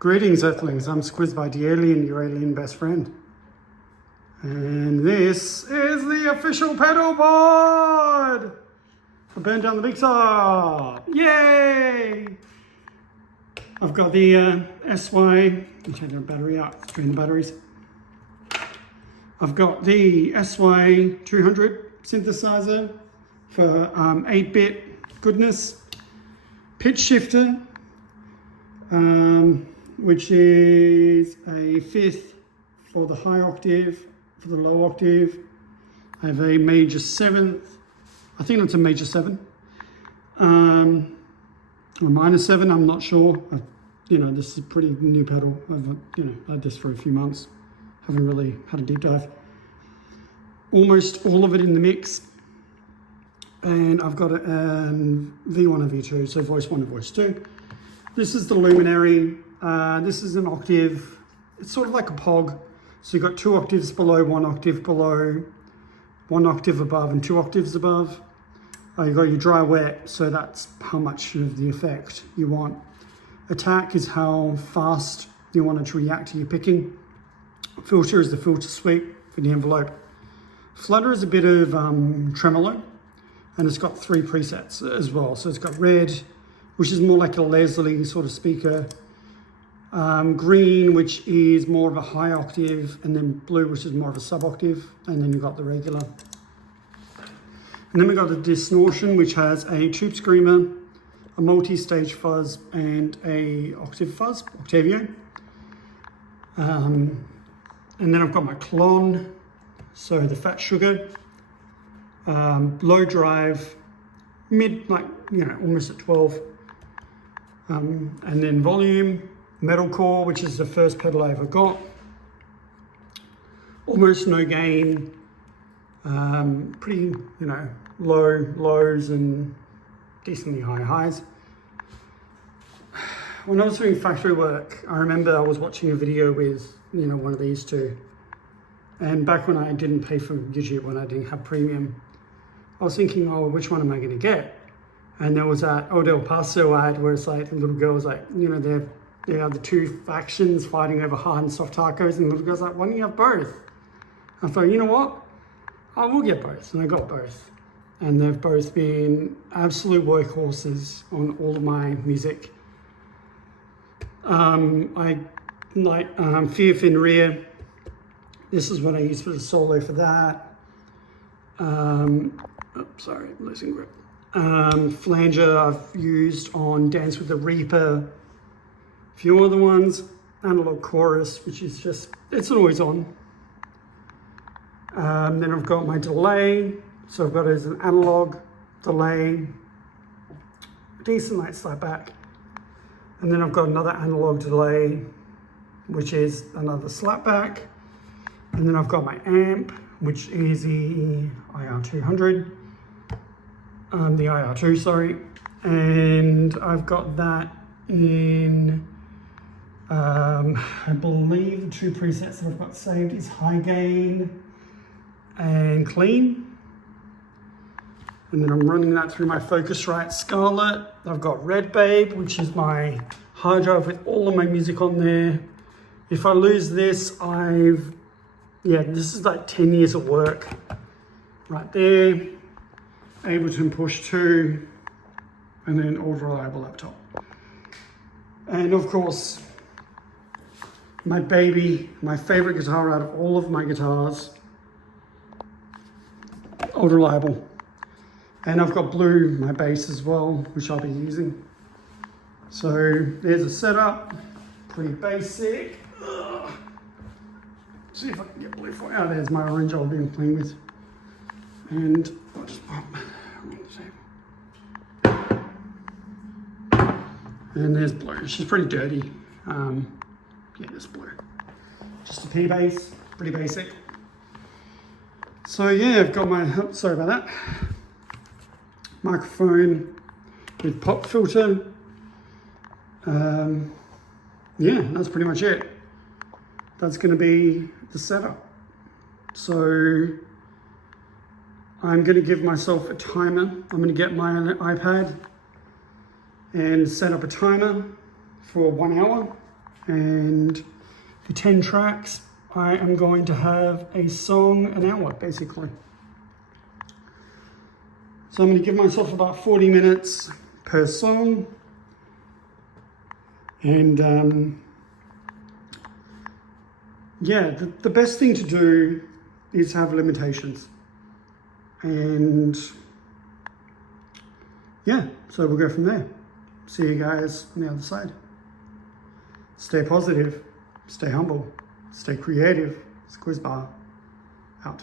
Greetings, Earthlings. I'm Squiz by the Alien, your alien best friend. And this is the official pedal board for Burn Down the Mixer. Yay! I've got the SY, I'll take the battery out, drain the batteries. I've got the SY200 synthesizer for 8-bit goodness, pitch shifter, which is a fifth for the high octave, for the low octave. I have a major seventh, I think that's a major 7, or minor 7, I'm not sure. This is a pretty new pedal. I've had this for a few months. Haven't really had a deep dive. Almost all of it in the mix. And I've got a V1 and V2, so voice 1 and voice 2. This is the luminary. This is an octave. It's sort of like a POG. So you've got 2 octaves below, 1 octave below, 1 octave above, and 2 octaves above. You've got your dry wet, so that's how much of the effect you want. Attack is how fast you want it to react to your picking. Filter is the filter sweep for the envelope. Flutter is a bit of tremolo, and it's got 3 presets as well. So it's got red, which is more like a Leslie sort of speaker. Green, which is more of a high octave, and then blue, which is more of a sub octave, and then you've got the regular. And then we've got the distortion, which has a tube screamer, a multi-stage fuzz, and a octave fuzz, Octavio. And then I've got my clone, so the fat sugar, low drive, mid, almost at 12. And then volume, metal core, which is the first pedal I ever got. Almost no gain, pretty, low lows and decently high highs. When I was doing factory work, I remember I was watching a video with, one of these two. And back when I didn't pay for YouTube, when I didn't have premium, I was thinking, oh, which one am I going to get? And there was that Del Paso ad where it's like, the little girl was like, they are the 2 factions fighting over hard and soft tacos, and the little girl's like, why don't you have both? I thought, you know what? I will get both, and I got both. And they've both been absolute workhorses on all of my music. I like Fear Finrear. This is what I use for the solo for that. Sorry, I'm losing grip. Flanger I've used on Dance with the Reaper. A few other ones. Analog Chorus, which is just, it's always on. Then I've got my delay. So I've got it as an analog delay, decent light slapback. And then I've got another analog delay, which is another slapback. And then I've got my amp, which is the IR200, the IR2, sorry. And I've got that in, I believe the 2 presets that I've got saved is high gain and clean. And then I'm running that through my Focusrite Scarlett. I've got Red Babe, which is my hard drive with all of my music on there. If I lose this, this is like 10 years of work right there. Ableton Push 2, and then all reliable laptop. And of course, my baby, my favorite guitar out of all of my guitars, Old Reliable. And I've got Blue, my bass as well, which I'll be using. So there's a setup, pretty basic. Ugh. See if I can get Blue for you. Oh, there's my orange I've been playing with. And I'll just pop on the table. And there's Blue. She's pretty dirty. There's Blue. Just a P bass, pretty basic. So yeah, I've got my, sorry about that. Microphone with pop filter. That's pretty much it. That's going to be the setup. So I'm going to give myself a timer. I'm going to get my iPad and set up a timer for 1 hour. And for 10 tracks, I am going to have a song an hour, basically. So I'm going to give myself about 40 minutes per song. And yeah, the best thing to do is have limitations. And yeah, so we'll go from there. See you guys on the other side. Stay positive, stay humble, stay creative. Squiz Bar out.